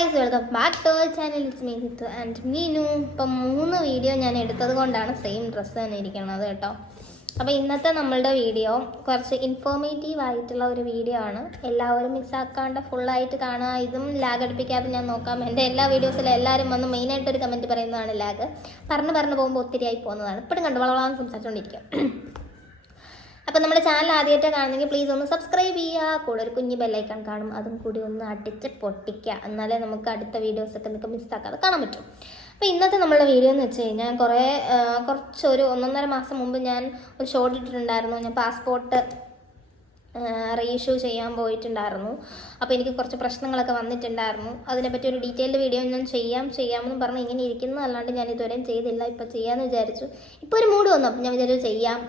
Guys welcome back to channel it's me Hith and Meenu ഇപ്പം മൂന്ന് video ഞാൻ എടുത്തത് കൊണ്ടാണ് സെയിം ഡ്രസ്സ് തന്നെ ഇരിക്കുന്നത് കേട്ടോ. അപ്പോൾ ഇന്നത്തെ നമ്മളുടെ വീഡിയോ കുറച്ച് ഇൻഫോർമേറ്റീവ് ആയിട്ടുള്ള ഒരു വീഡിയോ ആണ്. എല്ലാവരും മിസ്സാക്കാണ്ട് ഫുള്ളായിട്ട് കാണുക. ഇതും ലാഗ് അടുപ്പിക്കാതെ ഞാൻ നോക്കാം. എന്റെ എല്ലാ വീഡിയോസിലും എല്ലാവരും വന്ന് മെയിനായിട്ടൊരു കമന്റ് പറയുന്നതാണ് ലാഗ് പറഞ്ഞു പറഞ്ഞു പോകുമ്പോൾ ഒത്തിരിയായി പോകുന്നതാണ്. ഇപ്പോഴും കണ്ടു വളവളാന്ന് സംസാരിച്ചുകൊണ്ടിരിക്കും അപ്പോൾ നമ്മുടെ ചാനൽ ആദ്യമായിട്ട് കാണുന്നെങ്കിൽ പ്ലീസ് ഒന്ന് സബ്സ്ക്രൈബ് ചെയ്യുക. കൂടെ ഒരു കുഞ്ഞു ബെല്ലൈക്കൺ കാണും. അതും കൂടി ഒന്ന് അടിച്ച് പൊട്ടിക്കുക. എന്നാലേ നമുക്ക് അടുത്ത വീഡിയോസൊക്കെ നിങ്ങൾക്ക് മിസ്സാക്കാതെ കാണാൻ പറ്റും. അപ്പോൾ ഇന്നത്തെ നമ്മളുടെ വീഡിയോ എന്ന് വെച്ച് കഴിഞ്ഞാൽ കുറേ കുറച്ചൊരു ഒന്നൊന്നര മാസം മുമ്പ് ഞാൻ ഒരു ഷോട്ട് ഇട്ടിട്ടുണ്ടായിരുന്നു. ഞാൻ പാസ്പോർട്ട് റീഇഷ്യൂ ചെയ്യാൻ പോയിട്ടുണ്ടായിരുന്നു. അപ്പോൾ എനിക്ക് കുറച്ച് പ്രശ്നങ്ങളൊക്കെ വന്നിട്ടുണ്ടായിരുന്നു. അതിനെപ്പറ്റി ഒരു ഡീറ്റെയിൽഡ് വീഡിയോ ഞാൻ ചെയ്യാം ചെയ്യാമെന്ന് പറഞ്ഞ് ഇങ്ങനെ ഇരിക്കുന്നതല്ലാണ്ട് ഞാൻ ഇതുവരെയും ചെയ്തില്ല. ഇപ്പോൾ ചെയ്യാമെന്ന് വിചാരിച്ചു. ഇപ്പോൾ ഒരു മൂഡ് വന്നു. അപ്പം ഞാൻ വിചാരിച്ചു ചെയ്യാം.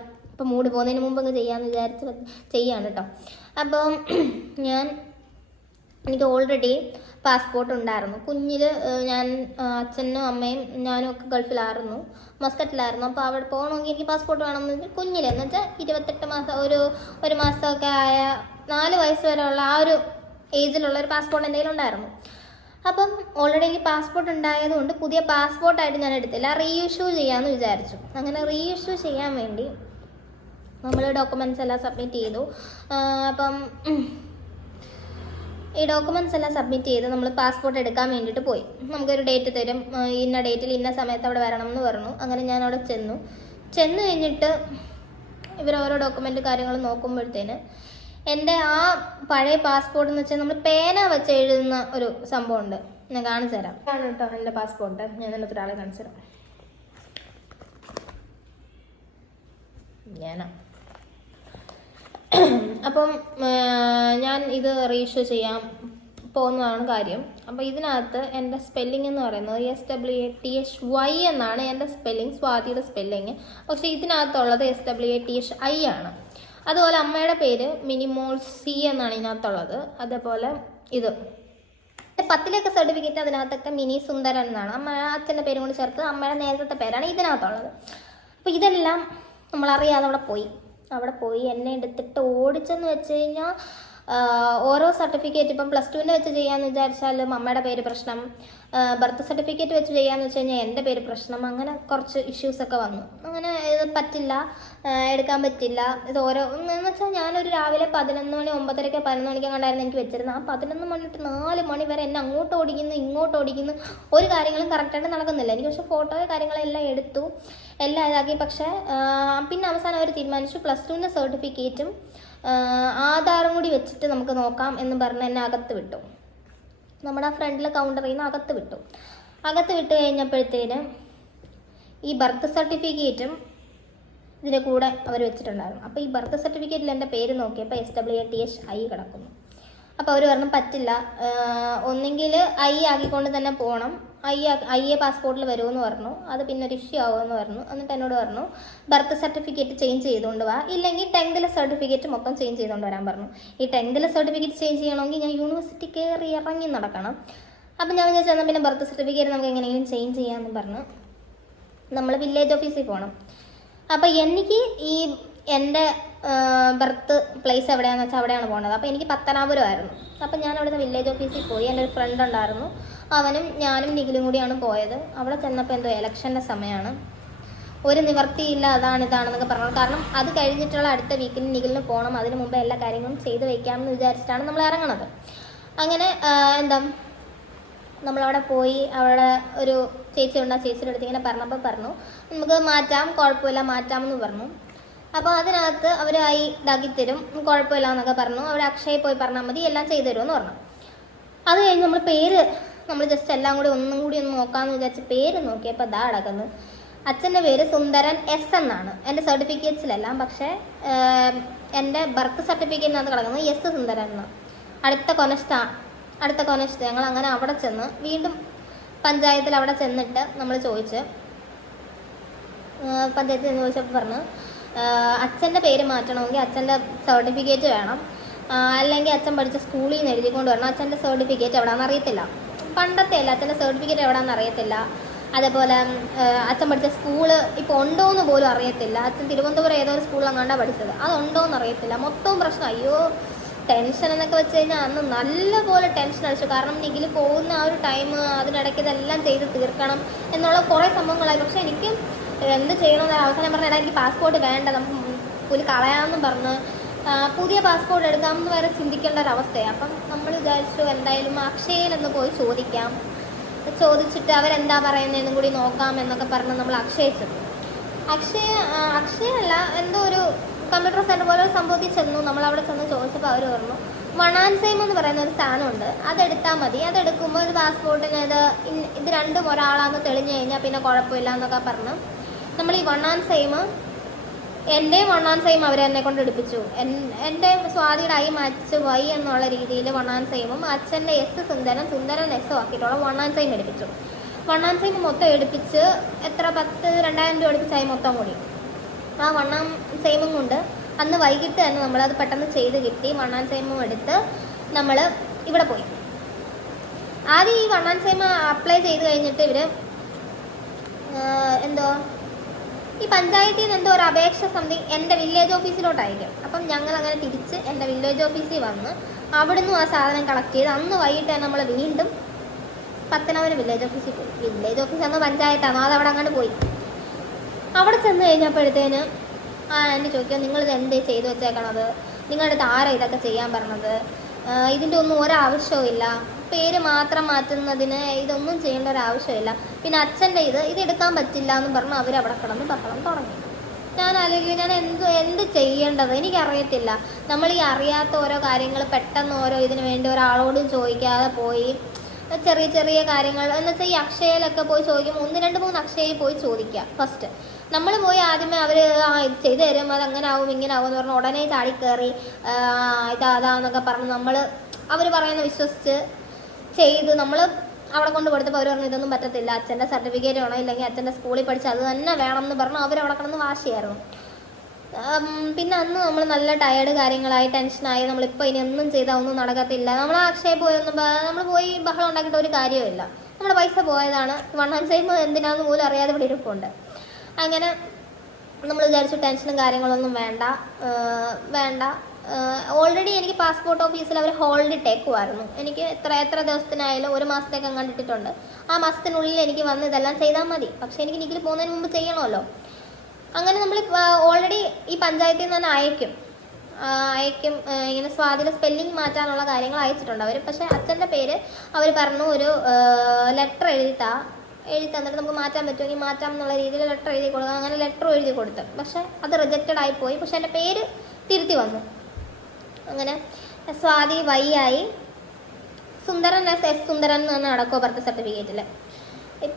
ഇപ്പം മൂഡ് പോകുന്നതിന് മുമ്പ് അങ്ങ് ചെയ്യാമെന്ന് വിചാരിച്ച് ചെയ്യാണ് കേട്ടോ അപ്പം ഞാൻ എനിക്ക് ഓൾറെഡി പാസ്പോർട്ട് ഉണ്ടായിരുന്നു. കുഞ്ഞിൽ ഞാൻ അച്ഛനും അമ്മയും ഞാനും ഒക്കെ ഗൾഫിലായിരുന്നു. മസ്കറ്റിലായിരുന്നു. അപ്പോൾ അവിടെ പോകണമെങ്കിൽ എനിക്ക് പാസ്പോർട്ട് വേണമെന്ന് കുഞ്ഞിൽ എന്ന് വെച്ചാൽ ഇരുപത്തെട്ട് മാസം ഒരു ഒരു മാസമൊക്കെ ആയ നാല് വയസ്സ് വരെയുള്ള ആ ഒരു ഏജിലുള്ള ഒരു പാസ്പോർട്ട് എന്തെങ്കിലും ഉണ്ടായിരുന്നു. അപ്പം ഓൾറെഡി എനിക്ക് പാസ്പോർട്ട് ഉണ്ടായതുകൊണ്ട് പുതിയ പാസ്പോർട്ടായിട്ട് ഞാൻ എടുത്തില്ല. റീഇഷ്യൂ ചെയ്യാമെന്ന് വിചാരിച്ചു. അങ്ങനെ റീഇഷ്യൂ ചെയ്യാൻ വേണ്ടി നമ്മൾ ഡോക്യുമെന്റ്സ് എല്ലാം സബ്മിറ്റ് ചെയ്തു. അപ്പം ഈ ഡോക്യുമെന്റ്സ് എല്ലാം സബ്മിറ്റ് ചെയ്ത് നമ്മൾ പാസ്പോർട്ട് എടുക്കാൻ വേണ്ടിയിട്ട് പോയി. നമുക്കൊരു ഡേറ്റ് തരും. ഇന്ന ഡേറ്റിൽ ഇന്ന സമയത്ത് അവിടെ വരണം എന്ന് പറഞ്ഞു. അങ്ങനെ ഞാൻ അവിടെ ചെന്നു. ചെന്ന് കഴിഞ്ഞിട്ട് ഇവർ ഓരോ ഡോക്യുമെന്റ് കാര്യങ്ങൾ നോക്കുമ്പോഴത്തേന് എന്റെ ആ പഴയ പാസ്പോർട്ട് എന്ന് വെച്ചാൽ നമ്മൾ പേന വെച്ച് എഴുതുന്ന ഒരു സംഭവമുണ്ട്. ഞാൻ കാണിച്ചു തരാം. കേട്ടോ എന്റെ പാസ്പോർട്ട് ഞാൻ ഇതിനകത്ത് ഒരാളെ കാണിച്ചു തരാം. ഞാനാ. അപ്പം ഞാൻ ഇത് റീഇഷ്യൂ ചെയ്യാൻ പോകുന്നതാണ് കാര്യം. അപ്പോൾ ഇതിനകത്ത് എന്റെ സ്പെല്ലിംഗ് എന്ന് പറയുന്നത് S W A T H Y എന്നാണ് എന്റെ സ്പെല്ലിംഗ് സ്വാതിയുടെ സ്പെല്ലിങ് പക്ഷേ ഇതിനകത്തുള്ളത് S W A T H I ആണ്. അതുപോലെ അമ്മയുടെ പേര് മിനിമോൾ സി എന്നാണ് ഇതിനകത്തുള്ളത്. അതേപോലെ ഇത്. പത്തിലൊക്കെ സർട്ടിഫിക്കറ്റ് അതിനകത്തൊക്കെ മിനി സുന്ദരൻ എന്നാണ്. അമ്മ അച്ഛന്റെ പേരും കൂടി ചേർത്ത് അമ്മയുടെ നേരത്തെ പേരാണ് ഇതിനകത്തുള്ളത്. അപ്പോൾ ഇതെല്ലാം നമ്മൾ അറിയാതെ അവിടെ പോയി. അവിടെ പോയി എന്നെ എടുത്തിട്ട് ഓടിച്ചെന്ന് വെച്ച് കഴിഞ്ഞാൽ ഓരോ സർട്ടിഫിക്കറ്റ് ഇപ്പം പ്ലസ് ടുവിന്റെ വെച്ച് ചെയ്യാമെന്ന് വിചാരിച്ചാൽ അമ്മയുടെ പേര് പ്രശ്നം ബർത്ത് സർട്ടിഫിക്കറ്റ് വെച്ച് ചെയ്യാമെന്ന് വെച്ച് കഴിഞ്ഞാൽ എന്റെ പേര് പ്രശ്നം അങ്ങനെ കുറച്ച് ഇഷ്യൂസൊക്കെ വന്നു. അങ്ങനെ ഇത് പറ്റില്ല എടുക്കാൻ പറ്റില്ല. ഇത് ഓരോ എന്ന് വെച്ചാൽ ഞാനൊരു രാവിലെ പതിനൊന്ന് മണി ഒമ്പതരയ്ക്ക് പതിനൊന്ന് മണിക്ക് കണ്ടായിരുന്നു എനിക്ക് വെച്ചിരുന്നത്. ആ പതിനൊന്ന് മണി തൊട്ട് നാല് മണി വരെ എന്നെ അങ്ങോട്ട് ഓടിക്കുന്നു ഇങ്ങോട്ട് ഓടിക്കുന്നു. ഒരു കാര്യങ്ങളും കറക്റ്റായിട്ട് നടക്കുന്നില്ല. എനിക്ക് പക്ഷേ ഫോട്ടോയോ കാര്യങ്ങളെല്ലാം എടുത്തു എല്ലാം ഇതാക്കി. പക്ഷേ പിന്നെ അവസാനം അവർ തീരുമാനിച്ചു പ്ലസ് ടുവിന്റെ സർട്ടിഫിക്കറ്റും ആധാറും കൂടി വെച്ചിട്ട് നമുക്ക് നോക്കാം എന്ന് പറഞ്ഞ് എന്നെ അകത്ത് വിട്ടു. നമ്മുടെ ആ ഫ്രണ്ടിലെ കൗണ്ടറിൽ നിന്ന് അകത്ത് വിട്ടു. അകത്ത് വിട്ട് കഴിഞ്ഞപ്പോഴത്തേന് ഈ ബർത്ത് സർട്ടിഫിക്കറ്റും ഇതിന്റെ കൂടെ അവർ വെച്ചിട്ടുണ്ടായിരുന്നു. അപ്പോൾ ഈ ബർത്ത് സർട്ടിഫിക്കറ്റിൽ എന്റെ പേര് നോക്കിയപ്പോൾ S W A T H I കിടക്കുന്നു. അപ്പോൾ അവർ പറഞ്ഞു പറ്റില്ല. ഒന്നെങ്കിൽ ഐ ആക്കിക്കൊണ്ട് തന്നെ പോകണം ഐ ഐ എ പാസ്പോർട്ടിൽ വരുമെന്ന് പറഞ്ഞു. അത് പിന്നെ ഒരു ഇഷ്യൂ ആവുമെന്ന് പറഞ്ഞു. എന്നിട്ട് എന്നോട് പറഞ്ഞു ബർത്ത് സർട്ടിഫിക്കറ്റ് ചേഞ്ച് ചെയ്തുകൊണ്ട് വാ. ഇല്ലെങ്കിൽ ടെൻത്തിലെ സർട്ടിഫിക്കറ്റ് മൊത്തം ചേഞ്ച് ചെയ്തുകൊണ്ട് വരാൻ പറഞ്ഞു. ഈ ടെൻത്തിലെ സർട്ടിഫിക്കറ്റ് ചേഞ്ച് ചെയ്യണമെങ്കിൽ ഞാൻ യൂണിവേഴ്സിറ്റി കയറി ഇറങ്ങി നടക്കണം. അപ്പം ഞാൻ വിചാരിച്ചു എന്നാൽ പിന്നെ ബർത്ത് സർട്ടിഫിക്കറ്റ് നമുക്ക് എങ്ങനെയെങ്കിലും ചേഞ്ച് ചെയ്യാമെന്ന് പറഞ്ഞു. നമ്മൾ വില്ലേജ് ഓഫീസിൽ പോകണം അപ്പോൾ എനിക്ക് ഈ എന്റെ ബർത്ത് പ്ലേസ് എവിടെയാണെന്ന് വെച്ചാൽ അവിടെയാണ് പോകുന്നത് അപ്പോൾ എനിക്ക് പത്തനാപുരമായിരുന്നു അപ്പോൾ ഞാൻ അവിടുത്തെ വില്ലേജ് ഓഫീസിൽ പോയി. എന്റെ ഒരു ഫ്രണ്ട് ഉണ്ടായിരുന്നു. അവനും ഞാനും നിഖിലും കൂടിയാണ് പോയത്. അവിടെ ചെന്നപ്പോൾ എന്തോ ഇലക്ഷന്റെ സമയമാണ് ഒരു നിവർത്തിയില്ല അതാണ് ഇതാണെന്നൊക്കെ പറഞ്ഞു കാരണം അത് കഴിഞ്ഞിട്ടുള്ള അടുത്ത വീക്കിന് നിഖിലിന് പോകണം അതിന് മുമ്പ് എല്ലാ കാര്യങ്ങളും ചെയ്ത് വയ്ക്കാമെന്ന് വിചാരിച്ചിട്ടാണ് നമ്മൾ ഇറങ്ങണത്. അങ്ങനെ എന്താ നമ്മളവിടെ പോയി അവിടെ ഒരു ചേച്ചി ഉണ്ട് ആ ചേച്ചിയുടെ അടുത്ത് ഇങ്ങനെ പറഞ്ഞപ്പോൾ പറഞ്ഞു നമുക്ക് മാറ്റാം കുഴപ്പമില്ല മാറ്റാമെന്ന് പറഞ്ഞു. അപ്പോൾ അതിനകത്ത് അവർ ആയി ഇതാക്കി തരും കുഴപ്പമില്ല എന്നൊക്കെ പറഞ്ഞു. അവർ അക്ഷയയിൽ പോയി പറഞ്ഞാൽ മതി എല്ലാം ചെയ്തു തരുമെന്ന് പറഞ്ഞു. അത് കഴിഞ്ഞ് നമ്മൾ പേര് നമ്മൾ ജസ്റ്റ് എല്ലാം കൂടി ഒന്നും കൂടി ഒന്ന് നോക്കാമെന്ന് വിചാരിച്ച് പേര് നോക്കിയപ്പോൾ ഇതാ അടക്കുന്നത് അച്ഛന്റെ പേര് സുന്ദരൻ എസ് എന്നാണ്. എന്റെ സർട്ടിഫിക്കറ്റ്സിലെല്ലാം പക്ഷേ എന്റെ ബർത്ത് സർട്ടിഫിക്കറ്റിനകത്ത് കിടക്കുന്നത് എസ് സുന്ദരൻ എന്ന്. അടുത്ത കൊനഷ്ട അടുത്ത കൊനഷ്ട. ഞങ്ങൾ അങ്ങനെ അവിടെ ചെന്ന് വീണ്ടും പഞ്ചായത്തിൽ അവിടെ ചെന്നിട്ട് നമ്മൾ ചോദിച്ച് പഞ്ചായത്തിൽ ചെന്ന് ചോദിച്ചപ്പോൾ പറഞ്ഞു അച്ഛന്റെ പേര് മാറ്റണമെങ്കിൽ അച്ഛന്റെ സർട്ടിഫിക്കറ്റ് വേണം. അല്ലെങ്കിൽ അച്ഛൻ പഠിച്ച സ്കൂളിൽ നിന്ന് എഴുതിക്കൊണ്ട് വരണം. അച്ഛന്റെ സർട്ടിഫിക്കറ്റ് എവിടെയാണെന്ന് അറിയത്തില്ല. പണ്ടത്തെ അല്ല അച്ഛന്റെ സർട്ടിഫിക്കറ്റ് എവിടെയാണെന്ന് അറിയത്തില്ല. അതേപോലെ അച്ഛൻ പഠിച്ച സ്കൂൾ ഇപ്പോൾ ഉണ്ടോ എന്ന് പോലും അറിയത്തില്ല. അച്ഛൻ തിരുവനന്തപുരം ഏതോ ഒരു സ്കൂളിലെങ്ങാണ്ടാണ് പഠിച്ചത്. അതുണ്ടോ എന്ന് അറിയത്തില്ല. മൊത്തവും പ്രശ്നം. അയ്യോ ടെൻഷൻ എന്നൊക്കെ വെച്ച് കഴിഞ്ഞാൽ അന്ന് നല്ലപോലെ ടെൻഷൻ അടിച്ചു. കാരണം നിഖിൽ പോകുന്ന ആ ഒരു ടൈം അതിനിടയ്ക്ക് ഇതെല്ലാം ചെയ്ത് തീർക്കണം എന്നുള്ള കുറേ സംഭവങ്ങളായി പക്ഷെ എനിക്ക് എന്ത് ചെയ്യണമെന്ന് അവസാനം പറഞ്ഞാൽ എനിക്ക് പാസ്പോർട്ട് വേണ്ട. നമുക്ക് പുലി കളയാമെന്നും പറഞ്ഞ് പുതിയ പാസ്പോർട്ട് എടുക്കാമെന്ന് വരെ ചിന്തിക്കേണ്ട ഒരവസ്ഥയാണ് അപ്പം നമ്മൾ വിചാരിച്ചു എന്തായാലും അക്ഷയയിലൊന്ന് പോയി ചോദിക്കാം. ചോദിച്ചിട്ട് അവരെന്താ പറയുന്നതെന്നും കൂടി നോക്കാം എന്നൊക്കെ പറഞ്ഞ് നമ്മൾ അക്ഷയ ചെന്നു. അക്ഷയ അക്ഷയല്ല എന്തോ ഒരു കമ്പ്യൂട്ടർ സെന്റർ പോലെ ഒരു സംഭവത്തിൽ ചെന്നു. നമ്മൾ അവിടെ ചെന്ന് ചോദിച്ചപ്പോൾ അവർ പറഞ്ഞു വണാൻസൈം എന്ന് പറയുന്ന ഒരു സാധനമുണ്ട്. അതെടുത്താൽ മതി. അതെടുക്കുമ്പോൾ ഒരു പാസ്പോർട്ടിന് ഇത് ഇത് രണ്ടും ഒരാളാന്ന് തെളിഞ്ഞു കഴിഞ്ഞാൽ പിന്നെ കുഴപ്പമില്ല എന്നൊക്കെ പറഞ്ഞു നമ്മൾ ഈ വണ്ണാൻ സെയിം എന്റെ വണ്ണാൻ സെയിം അവർ എന്നെ കൊണ്ട് എടുപ്പിച്ചു. എൻ- എന്റെ സ്വാതിയുടെ ഐ മാച്ച് വൈ എന്നുള്ള രീതിയിൽ വണ്ണാൻ സെയിമും അച്ഛന്റെ എസ് സുന്ദരൻ സുന്ദരൻ എസ് ആക്കിയിട്ടുള്ള വണ്ണാൻ സെയിം എടുപ്പിച്ചു. വണ്ണാൻ സെയിം മൊത്തം എടുപ്പിച്ച് എത്ര? പത്ത് രണ്ടായിരം രൂപ എടുപ്പിച്ചായി മൊത്തം കൂടി. ആ വണ്ണാൻ സെയിമും കൊണ്ട് അന്ന് വൈകിട്ട് തന്നെ നമ്മളത് പെട്ടെന്ന് ചെയ്ത് കിട്ടി. വണ്ണാൻ സെയിമും എടുത്ത് നമ്മൾ ഇവിടെ പോയി. ആദ്യം ഈ വണ്ണാൻ സെയിം അപ്ലൈ ചെയ്ത് കഴിഞ്ഞിട്ട് ഇവർ എന്തോ ഈ പഞ്ചായത്തിൽ നിന്ന് എന്തോ ഒരു അപേക്ഷ സംതിങ് എന്റെ വില്ലേജ് ഓഫീസിലോട്ടായിരിക്കും അപ്പം ഞങ്ങൾ അങ്ങനെ തിരിച്ച് എന്റെ വില്ലേജ് ഓഫീസിൽ വന്ന് അവിടുന്ന് ആ സാധനം കളക്ട് ചെയ്ത് അന്ന് വൈകിട്ട് നമ്മൾ വീണ്ടും പത്തനാപുരം വില്ലേജ് ഓഫീസിൽ പോയി. വില്ലേജ് ഓഫീസ് അന്ന് പഞ്ചായത്താണ്. അത് അവിടെ അങ്ങോട്ട് പോയി. അവിടെ ചെന്ന് കഴിഞ്ഞപ്പോഴത്തേന് ആ എന്നെ ചോദിക്കുക നിങ്ങളിത് എന്തേ ചെയ്തു വെച്ചേക്കണത്? നിങ്ങളുടെ ആരാ ഇതൊക്കെ ചെയ്യാൻ പറഞ്ഞത്? ഇതിന്റെ ഒന്നും ഒരാവശ്യവും ഇല്ല പേര് മാത്രം മാറ്റുന്നതിന് ഇതൊന്നും ചെയ്യേണ്ട ഒരു ആവശ്യമില്ല പിന്നെ അച്ഛന്റെ ഇത് ഇത് എടുക്കാൻ പറ്റില്ല എന്ന് പറഞ്ഞ് അവർ അവിടെ കിടന്ന് ബഹളം തുടങ്ങി. ഞാൻ അല്ലെങ്കിൽ ഞാൻ എന്ത് എന്ത് ചെയ്യേണ്ടത്? എനിക്കറിയത്തില്ല. നമ്മൾ ഈ അറിയാത്ത ഓരോ കാര്യങ്ങൾ പെട്ടെന്ന് ഓരോ ഇതിന് വേണ്ടി ഒരാളോടും ചോദിക്കാതെ പോയി ചെറിയ ചെറിയ കാര്യങ്ങൾ. എന്ന് വെച്ചാൽ ഈ അക്ഷയയിലൊക്കെ പോയി ചോദിക്കും ഒന്ന് രണ്ട് മൂന്ന് അക്ഷയയിൽ പോയി ചോദിക്കുക ഫസ്റ്റ് നമ്മൾ പോയി ആദ്യമേ അവർ ആ ഇത് ചെയ്തു തരും അത് അങ്ങനെ ആവും ഇങ്ങനെ ആവും എന്ന് പറഞ്ഞ് ഉടനെ ചാടി കയറി ഇതാ അതാന്നൊക്കെ പറഞ്ഞ് നമ്മൾ അവർ പറയുന്ന വിശ്വസിച്ച് ചെയ്ത് നമ്മൾ അവിടെ കൊണ്ട് കൊടുത്തപ്പോൾ അവർ പറഞ്ഞു ഇതൊന്നും പറ്റത്തില്ല. അച്ഛന്റെ സർട്ടിഫിക്കറ്റ് വേണം? ഇല്ലെങ്കിൽ അച്ഛന്റെ സ്കൂളിൽ പഠിച്ച് അത് തന്നെ വേണം എന്ന് പറഞ്ഞ് അവർ അവിടെ കിടന്ന് വാശിയായിരുന്നു. പിന്നെ അന്ന് നമ്മൾ നല്ല ടയേർഡ് കാര്യങ്ങളായി ടെൻഷനായി നമ്മളിപ്പോൾ ഇനി ഒന്നും ചെയ്താൽ ഒന്നും നടക്കത്തില്ല. നമ്മൾ അക്ഷയ പോയി ഒന്നും നമ്മൾ പോയി ബഹളം ഉണ്ടാക്കിയിട്ട് ഒരു കാര്യമില്ല നമ്മുടെ പൈസ പോയതാണ്. വൺ സൈം എന്തിനാന്ന് പോലും അറിയാതെ ഇവിടെ ഇരിപ്പുണ്ട്. അങ്ങനെ നമ്മൾ വിചാരിച്ചു ടെൻഷനും കാര്യങ്ങളൊന്നും വേണ്ട വേണ്ട. ഓൾറെഡി എനിക്ക് പാസ്പോർട്ട് ഓഫീസിൽ അവർ ഹോൾഡ് ഇട്ടേക്കുമായിരുന്നു എനിക്ക് എത്ര എത്ര ദിവസത്തിനായാലും ഒരു മാസത്തേക്ക് അങ്ങാണ്ട് ഇട്ടിട്ടുണ്ട് ആ മാസത്തിനുള്ളിൽ എനിക്ക് വന്ന് ഇതെല്ലാം ചെയ്താൽ മതി. പക്ഷേ എനിക്ക് നിക്കിൽ പോകുന്നതിന് മുമ്പ് ചെയ്യണമല്ലോ. അങ്ങനെ നമ്മൾ ഓൾറെഡി ഈ പഞ്ചായത്തിൽ നിന്ന് തന്നെ അയക്കും. അയക്കും ഇങ്ങനെ സ്വാധീന സ്പെല്ലിംഗ് മാറ്റാനുള്ള കാര്യങ്ങൾ അയച്ചിട്ടുണ്ട് അവർ. പക്ഷേ അച്ഛന്റെ പേര് അവർ പറഞ്ഞു ഒരു ലെറ്റർ എഴുതിത്താ എഴുതി തന്നിട്ട് നമുക്ക് മാറ്റാൻ പറ്റുമെങ്കിൽ മാറ്റാം എന്നുള്ള രീതിയിൽ ലെറ്റർ എഴുതി കൊടുക്കാം. അങ്ങനെ ലെറ്റർ എഴുതി കൊടുത്തു. പക്ഷെ അത് റിജക്റ്റഡ് ആയി പോയി. പക്ഷെ എന്റെ പേര് തിരുത്തി വന്നു. അങ്ങനെ സ്വാതി വൈ ആയി. സുന്ദരൻ എസ് എസ് സുന്ദരൻ എന്ന് നടക്കുമോ ബർത്ത് സർട്ടിഫിക്കറ്റിൽ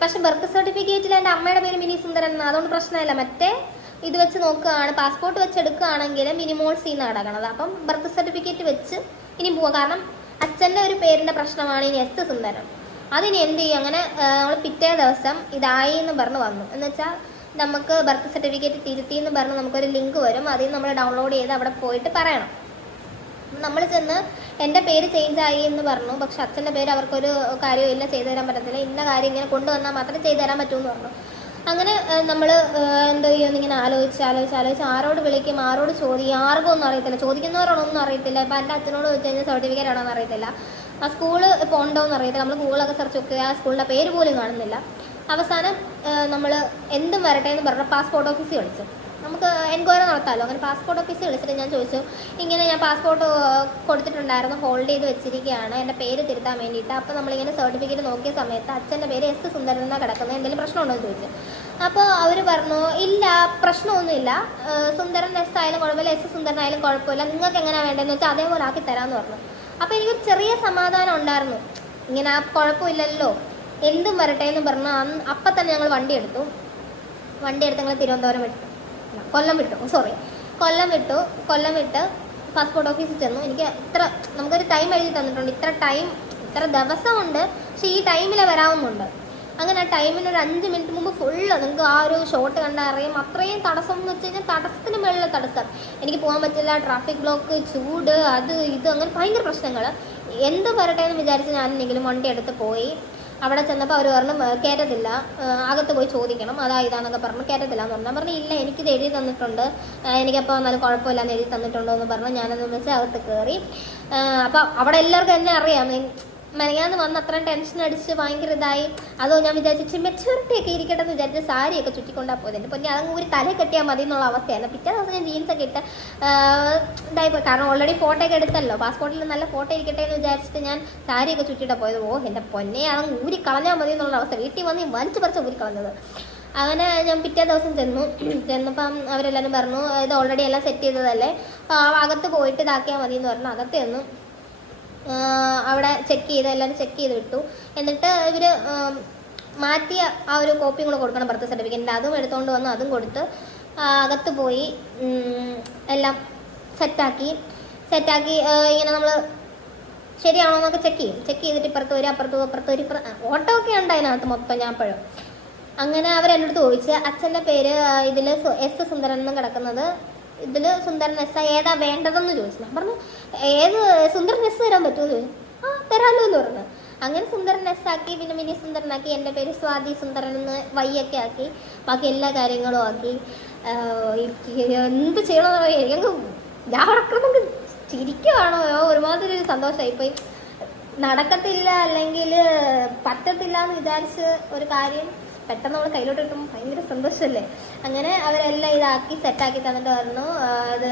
പക്ഷെ ബർത്ത് സർട്ടിഫിക്കറ്റിൽ എന്റെ അമ്മയുടെ പേര് മിനി സുന്ദരൻ എന്നാണ് അതുകൊണ്ട് പ്രശ്നമില്ല. മറ്റേ ഇത് വെച്ച് നോക്കുകയാണ്. പാസ്പോർട്ട് വെച്ച് എടുക്കുകയാണെങ്കിൽ മിനിമോൾ സീന്ന് നടക്കണത് അപ്പം ബർത്ത് സർട്ടിഫിക്കറ്റ് വെച്ച് ഇനി പോവാം. കാരണം അച്ഛന്റെ ഒരു പേരിന്റെ പ്രശ്നമാണ്. ഇനി എസ് സുന്ദരൻ. അതിനി എന്ത് ചെയ്യും? അങ്ങനെ നമ്മൾ പിറ്റേ ദിവസം ഇതായി എന്ന് പറഞ്ഞ് വന്നു. എന്ന് വെച്ചാൽ നമുക്ക് ബർത്ത് സർട്ടിഫിക്കറ്റ് തിരുത്തി എന്ന് പറഞ്ഞ് നമുക്കൊരു ലിങ്ക് വരും. അതിൽ നമ്മൾ ഡൗൺലോഡ് ചെയ്ത് അവിടെ പോയിട്ട് പറയണം. നമ്മൾ ചെന്ന് എന്റെ പേര് ചേഞ്ച് ആയി എന്ന് പറഞ്ഞു. പക്ഷെ അച്ഛന്റെ പേര് അവർക്കൊരു കാര്യമില്ല ചെയ്തു തരാൻ പറ്റത്തില്ല. ഇന്ന കാര്യം ഇങ്ങനെ കൊണ്ടുവന്നാൽ മാത്രമേ ചെയ്തു തരാൻ പറ്റൂ എന്ന് പറഞ്ഞു. അങ്ങനെ നമ്മൾ എന്തോ ചെയ്യുമെന്ന് ഇങ്ങനെ ആലോചിച്ച് ആലോചിച്ച് ആലോചിച്ച് ആരോട് വിളിക്കും? ആരോട് ചോദിക്കും? ആർക്കും ഒന്നും അറിയത്തില്ല. ചോദിക്കുന്നവരോടൊന്നും അറിയത്തില്ല. ഇപ്പം എന്റെ അച്ഛനോട് ചോദിച്ചു കഴിഞ്ഞാൽ സർട്ടിഫിക്കറ്റ് ആണോ എന്ന് അറിയത്തില്ല. ആ സ്കൂൾ ഇപ്പോൾ ഉണ്ടോ എന്ന് അറിയത്തില്ല നമ്മൾ ഗൂഗിളൊക്കെ സെർച്ച് നോക്കുക ആ സ്കൂളിന്റെ പേര് പോലും കാണുന്നില്ല. അവസാനം നമ്മൾ എന്തും വരട്ടെ എന്ന് പറഞ്ഞ പാസ്പോർട്ട് ഓഫീസിൽ വിളിച്ചു. നമുക്ക് എൻക്വയറി നടത്താമല്ലോ അങ്ങനെ പാസ്പോർട്ട് ഓഫീസിൽ വിളിച്ചിട്ട് ഞാൻ ചോദിച്ചു. ഇങ്ങനെ ഞാൻ പാസ്പോർട്ട് കൊടുത്തിട്ടുണ്ടായിരുന്നു. ഹോൾഡ് ചെയ്ത് വെച്ചിരിക്കുകയാണ്. എന്റെ പേര് തിരുത്താൻ വേണ്ടിയിട്ട്. അപ്പോൾ നമ്മളിങ്ങനെ സർട്ടിഫിക്കറ്റ് നോക്കിയ സമയത്ത് അച്ഛന്റെ പേര് എസ് സുന്ദരൻ എന്നാണ് കിടക്കുന്നത് എന്തെങ്കിലും പ്രശ്നമുണ്ടോ എന്ന് ചോദിച്ചു. അപ്പോൾ അവർ പറഞ്ഞു ഇല്ല പ്രശ്നമൊന്നുമില്ല. സുന്ദരൻ എസ് ആയാലും കുഴപ്പമില്ല. എസ് സുന്ദരൻ ആയാലും കുഴപ്പമില്ല. നിങ്ങൾക്ക് എങ്ങനെയാണ് വേണ്ടതെന്ന് വെച്ചാൽ അതേപോലെ ആക്കി തരാമെന്ന് പറഞ്ഞു. അപ്പോൾ എനിക്കൊരു ചെറിയ സമാധാനം ഉണ്ടായിരുന്നു. ഇങ്ങനെ ആ കുഴപ്പമില്ലല്ലോ. എന്തും വരട്ടെ എന്ന് പറഞ്ഞു അന്ന് അപ്പം തന്നെ ഞങ്ങൾ വണ്ടി എടുത്തു. വണ്ടി എടുത്ത് ഞങ്ങൾ തിരുവനന്തപുരം വിട്ടു. കൊല്ലം വിട്ടു. സോറി കൊല്ലം വിട്ടു. കൊല്ലം വിട്ട് പാസ്പോർട്ട് ഓഫീസിൽ ചെന്നു. എനിക്ക് ഇത്ര നമുക്കൊരു ടൈം എഴുതി തന്നിട്ടുണ്ട്. ഇത്ര ടൈം ഇത്ര ദിവസമുണ്ട്. പക്ഷേ ഈ ടൈമിൽ വരാവുന്നുണ്ട്. അങ്ങനെ ആ ടൈമിന് ഒരു അഞ്ച് മിനിറ്റ് മുമ്പ് ഫുള്ള് നിങ്ങൾക്ക് ആ ഒരു ഷോട്ട് കണ്ടാൽ അറിയാം. അത്രയും തടസ്സം എന്ന് വെച്ച് കഴിഞ്ഞാൽ തടസ്സത്തിന് മേളിലെ തടസ്സം. എനിക്ക് പോകാൻ പറ്റില്ല ട്രാഫിക് ബ്ലോക്ക് ചൂട് അത് ഇത് അങ്ങനെ ഭയങ്കര പ്രശ്നങ്ങൾ എന്ത് വരട്ടെ എന്ന് വിചാരിച്ച് ഞാനെന്തെങ്കിലും വണ്ടി എടുത്ത് പോയി. അവിടെ ചെന്നപ്പോൾ അവർ പറഞ്ഞു "ഏ, കയറ്റത്തില്ല അകത്ത് പോയി ചോദിക്കണം. അതാ ഇതാന്നൊക്കെ പറഞ്ഞു. കയറ്റത്തില്ല എന്ന് പറഞ്ഞു. ഞാൻ പറഞ്ഞു ഇല്ല എനിക്കിത് എഴുതി തന്നിട്ടുണ്ട്. എനിക്കപ്പോൾ എന്നാലും കുഴപ്പമില്ലാന്ന് എഴുതി തന്നിട്ടുണ്ടോ എന്ന് പറഞ്ഞു. ഞാനെന്ന് വെച്ച് അകത്ത് കയറി അപ്പോൾ അവിടെ എല്ലാവർക്കും എന്നെ അറിയാം. മെനങ്ങാന്ന് വന്ന് അത്രയും ടെൻഷൻ അടിച്ച് ഭയങ്കര ഇതായി. അതോ ഞാൻ വിചാരിച്ചു മെച്ചൂരിറ്റി ഒക്കെ ഇരിക്കട്ടെ എന്ന് വിചാരിച്ച് സാരിയൊക്കെ ചുറ്റിക്കൊണ്ടാ പോയത്. എന്റെ പൊന്നെ അതങ്ങ് ഒരു തല കെട്ടിയാൽ മതി എന്നുള്ള അവസ്ഥയാണ്. പിറ്റേ ദിവസം ഞാൻ ജീൻസൊക്കെ ഇട്ട് ഇതായി പോയി. കാരണം ഓൾറെഡി ഫോട്ടോ ഒക്കെ എടുത്തല്ലോ. പാസ്പോർട്ടിൽ നല്ല ഫോട്ടോ ഇരിക്കട്ടെ എന്ന് വിചാരിച്ചിട്ട് ഞാൻ സാരിയൊക്കെ ചുറ്റിയിട്ട് പോയത്. ഓ എന്റെ പൊന്നെ അതങ്ങ് ഊരി കളഞ്ഞാൽ മതി എന്നുള്ള അവസ്ഥ. വീട്ടിൽ വന്ന് വലിച്ചു പറിച്ച് ഊരി കളഞ്ഞത്. അങ്ങനെ ഞാൻ പിറ്റേ ദിവസം ചെന്നു. ചെന്നപ്പം അവരെല്ലാവരും പറഞ്ഞു ഇത് ഓൾറെഡി എല്ലാം സെറ്റ് ചെയ്തതല്ലേ? അകത്ത് പോയിട്ട് ഇതാക്കിയാൽ മതി എന്ന് പറഞ്ഞു. അകത്ത് ചെന്നു. അവിടെ ചെക്ക് ചെയ്ത് എല്ലാവരും ചെക്ക് ചെയ്ത് വിട്ടു. എന്നിട്ട് ഇവർ മാറ്റിയ ആ ഒരു കോപ്പി കൂടെ കൊടുക്കണം ബർത്ത് സർട്ടിഫിക്കറ്റിന്റെ അതും എടുത്തുകൊണ്ട് വന്നു അതും കൊടുത്ത് അകത്ത് പോയി എല്ലാം സെറ്റാക്കി സെറ്റാക്കി ഇങ്ങനെ നമ്മൾ ശരിയാണോ എന്നൊക്കെ ചെക്ക് ചെയ്യും. ചെക്ക് ചെയ്തിട്ട് ഇപ്പുറത്ത് വരും അപ്പുറത്ത് അപ്പുറത്ത് ഇപ്പുറത്ത് ഓട്ടോ ഒക്കെ ഉണ്ട് അതിനകത്ത് മൊത്തം ഞാൻ അപ്പോഴും അങ്ങനെ അവരെന്നോട് ചോദിച്ച് അച്ഛന്റെ പേര് ഇതിൽ എസ് സുന്ദരൻ എന്നും കിടക്കുന്നത് ഇതിൽ സുന്ദരൻ എസ് ഏതാ വേണ്ടതെന്ന് ചോദിച്ചു. ഞാൻ പറഞ്ഞു ഏത് സുന്ദരൻ എസ് തരാൻ പറ്റുമോ ചോദിച്ചു. ആ തരാമല്ലോ എന്ന് പറഞ്ഞു. അങ്ങനെ സുന്ദരൻ എസ് ആക്കി പിന്നെ മിനി സുന്ദരനാക്കി എന്റെ പേര് സ്വാതി സുന്ദരൻ എന്ന് വയ്യൊക്കെ ആക്കി ബാക്കി എല്ലാ കാര്യങ്ങളും ആക്കി. എനിക്ക് എന്ത് ചെയ്യണമെന്ന് എനിക്കങ്ങ് ഞാൻ കിടന്നങ്ങ് ചിരിക്കുവാണോ? ഒരുമാതിരി ഒരു സന്തോഷമായിപ്പോയി നടക്കത്തില്ല അല്ലെങ്കിൽ പറ്റത്തില്ല എന്ന് വിചാരിച്ച് ഒരു കാര്യം പെട്ടെന്ന് നമ്മൾ കയ്യിലോട്ട് കിട്ടുമ്പോൾ ഭയങ്കര സന്തോഷമല്ലേ അങ്ങനെ അവരെല്ലാം ഇതാക്കി സെറ്റാക്കി തന്നിട്ട് പറഞ്ഞു അത്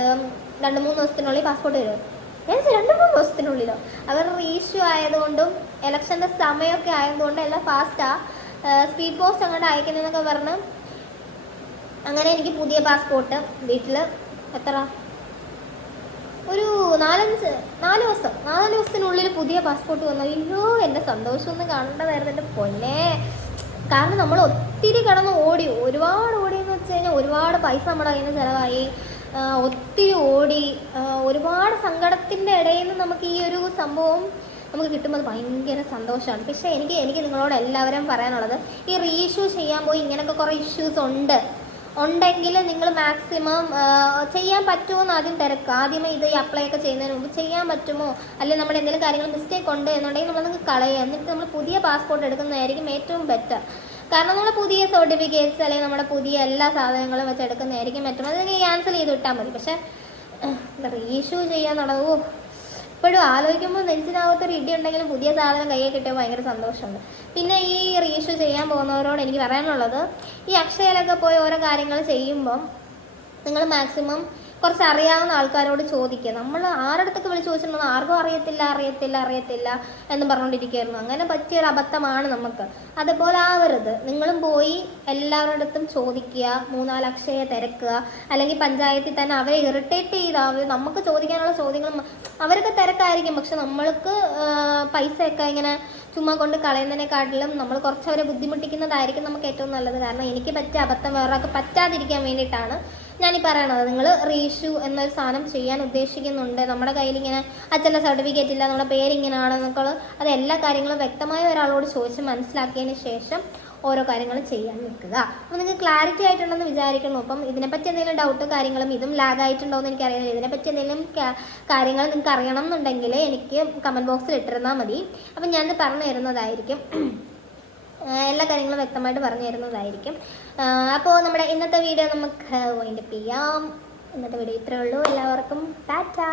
രണ്ട് മൂന്ന് ദിവസത്തിനുള്ളിൽ പാസ്പോർട്ട് വരും ഏകദേശം രണ്ട് മൂന്ന് ദിവസത്തിനുള്ളിലോ? അവർ റീഇഷ്യൂ ആയതുകൊണ്ടും ഇലക്ഷന്റെ സമയമൊക്കെ ആയതുകൊണ്ട് എല്ലാം ഫാസ്റ്റാ. സ്പീഡ് പോസ്റ്റ് അങ്ങോട്ട് അയക്കുന്നതെന്നൊക്കെ പറഞ്ഞ് അങ്ങനെ എനിക്ക് പുതിയ പാസ്പോർട്ട് വീട്ടിൽ എത്ര ഒരു നാലഞ്ച് നാല് ദിവസം നാല് ദിവസത്തിനുള്ളിൽ പുതിയ പാസ്പോർട്ട് വന്നു. അയ്യോ എന്റെ സന്തോഷമൊന്നും കാണേണ്ടതായിരുന്നു എന്റെ പൊന്നെ. കാരണം നമ്മൾ ഒത്തിരി കിടന്ന് ഓടി ഒരുപാട് ഓടിയെന്ന് വെച്ച് കഴിഞ്ഞാൽ ഒരുപാട് പൈസ നമ്മുടെ കയ്യിൽ നിന്ന് ചിലവായി. ഒത്തിരി ഓടി. ഒരുപാട് സങ്കടത്തിന്റെ ഇടയിൽ നിന്ന് നമുക്ക് ഈ ഒരു സംഭവം നമുക്ക് കിട്ടുമ്പോൾ ഭയങ്കര സന്തോഷമാണ്. പക്ഷേ എനിക്ക് എനിക്ക് നിങ്ങളോട് എല്ലാവരും പറയാനുള്ളത് ഈ റീഇഷ്യൂ ചെയ്യാൻ പോയി ഇങ്ങനെയൊക്കെ കുറേ ഇഷ്യൂസ് ഉണ്ട്. ഉണ്ടെങ്കിൽ നിങ്ങൾ മാക്സിമം ചെയ്യാൻ പറ്റുമോ എന്ന് ആദ്യം തിരക്കുക ആദ്യമേ ഇത് അപ്ലൈ ഒക്കെ ചെയ്യുന്നതിന് മുമ്പ് ചെയ്യാൻ പറ്റുമോ? അല്ലെങ്കിൽ നമ്മൾ എന്തെങ്കിലും കാര്യങ്ങൾ മിസ്റ്റേക്ക് ഉണ്ട് എന്നുണ്ടെങ്കിൽ നമ്മൾ നിങ്ങൾക്ക് കളയുക. എന്നിട്ട് നമ്മൾ പുതിയ പാസ്പോർട്ട് എടുക്കുന്നതായിരിക്കും ഏറ്റവും ബെറ്റർ കാരണം നമ്മൾ പുതിയ സർട്ടിഫിക്കറ്റ്സ് അല്ലെങ്കിൽ നമ്മുടെ പുതിയ എല്ലാ സാധനങ്ങളും വെച്ച് എടുക്കുന്നതായിരിക്കും ഏറ്റവും അത് നിങ്ങൾ ക്യാൻസൽ ചെയ്ത് വിട്ടാൽ മതി. പക്ഷേ റീഇഷ്യൂ ചെയ്യാൻ തുടങ്ങുമോ ഇപ്പോഴും ആലോചിക്കുമ്പോൾ നെഞ്ചിനകത്തൊരു ഇടി ഉണ്ടെങ്കിലും പുതിയ സാധനം കയ്യിൽ കിട്ടിയാൽ ഭയങ്കര സന്തോഷമുണ്ട്. പിന്നെ ഈ റീഇഷ്യൂ ചെയ്യാൻ പോകുന്നവരോട് എനിക്ക് പറയാനുള്ളത് ഈ അക്ഷയയിലൊക്കെ പോയി ഓരോ കാര്യങ്ങൾ ചെയ്യുമ്പം നിങ്ങൾ മാക്സിമം കുറച്ച് അറിയാവുന്ന ആൾക്കാരോട് ചോദിക്കുക. നമ്മൾ ആരടുത്തൊക്കെ വിളിച്ച് ചോദിച്ചിട്ടുണ്ടെങ്കിൽ ആർക്കും അറിയത്തില്ല അറിയത്തില്ല അറിയത്തില്ല എന്ന് പറഞ്ഞുകൊണ്ടിരിക്കുകയായിരുന്നു. അങ്ങനെ പറ്റിയൊരു അബദ്ധമാണ് നമുക്ക്. അതുപോലെ ആവരുത്. നിങ്ങളും പോയി എല്ലാവരുടെ അടുത്തും ചോദിക്കുക മൂന്നാൽ അക്ഷയ തിരക്കുക അല്ലെങ്കിൽ പഞ്ചായത്തിൽ തന്നെ അവരെ ഇറിറ്റേറ്റ് ചെയ്ത് അവർ നമുക്ക് ചോദിക്കാനുള്ള ചോദ്യങ്ങൾ അവരൊക്കെ തിരക്കായിരിക്കും. പക്ഷെ നമ്മൾക്ക് പൈസയൊക്കെ ഇങ്ങനെ ചുമ്മാ കൊണ്ട് കളയുന്നതിനെക്കാട്ടിലും നമ്മൾ കുറച്ച് അവരെ ബുദ്ധിമുട്ടിക്കുന്നതായിരിക്കും നമുക്ക് ഏറ്റവും നല്ലത്. കാരണം എനിക്ക് പറ്റിയ അബദ്ധം വേറൊരാൾക്ക് പറ്റാതിരിക്കാൻ വേണ്ടിയിട്ടാണ് ഞാനീ പറയണത് നിങ്ങൾ റീഇഷ്യൂ എന്നൊരു സാധനം ചെയ്യാൻ ഉദ്ദേശിക്കുന്നുണ്ട്. നമ്മുടെ കയ്യിൽ ഇങ്ങനെ അച്ഛന്റെ സർട്ടിഫിക്കറ്റ് ഇല്ല നമ്മുടെ പേര് നിങ്ങൾ അത് എല്ലാ കാര്യങ്ങളും വ്യക്തമായ ഒരാളോട് ചോദിച്ച് മനസ്സിലാക്കിയതിന് ശേഷം ഓരോ കാര്യങ്ങൾ ചെയ്യാൻ നിൽക്കുക. അപ്പോൾ നിങ്ങൾക്ക് ക്ലാരിറ്റി ആയിട്ടുണ്ടെന്ന് വിചാരിക്കുന്നു. അപ്പം ഇതിനെപ്പറ്റി എന്തെങ്കിലും ഡൗട്ട് കാര്യങ്ങളും ഇതും ലാഗ് ആയിട്ടുണ്ടോ എന്ന് എനിക്കറിയില്ല. ഇതിനെപ്പറ്റി എന്തെങ്കിലും കാര്യങ്ങൾ നിങ്ങൾക്ക് അറിയണം എന്നുണ്ടെങ്കിൽ എനിക്ക് കമന്റ് ബോക്സിൽ ഇട്ടിരുന്നാൽ മതി. അപ്പം ഞാനത് പറഞ്ഞു തരുന്നതായിരിക്കും. എല്ലാ കാര്യങ്ങളും വ്യക്തമായിട്ട് പറഞ്ഞു തരുന്നതായിരിക്കും അപ്പോൾ നമ്മുടെ ഇന്നത്തെ വീഡിയോ നമുക്ക് വൈൻഡപ്പ് ചെയ്യാം. ഇന്നത്തെ വീഡിയോ ഇത്രയേ ഉള്ളൂ. എല്ലാവർക്കും ടാറ്റാ.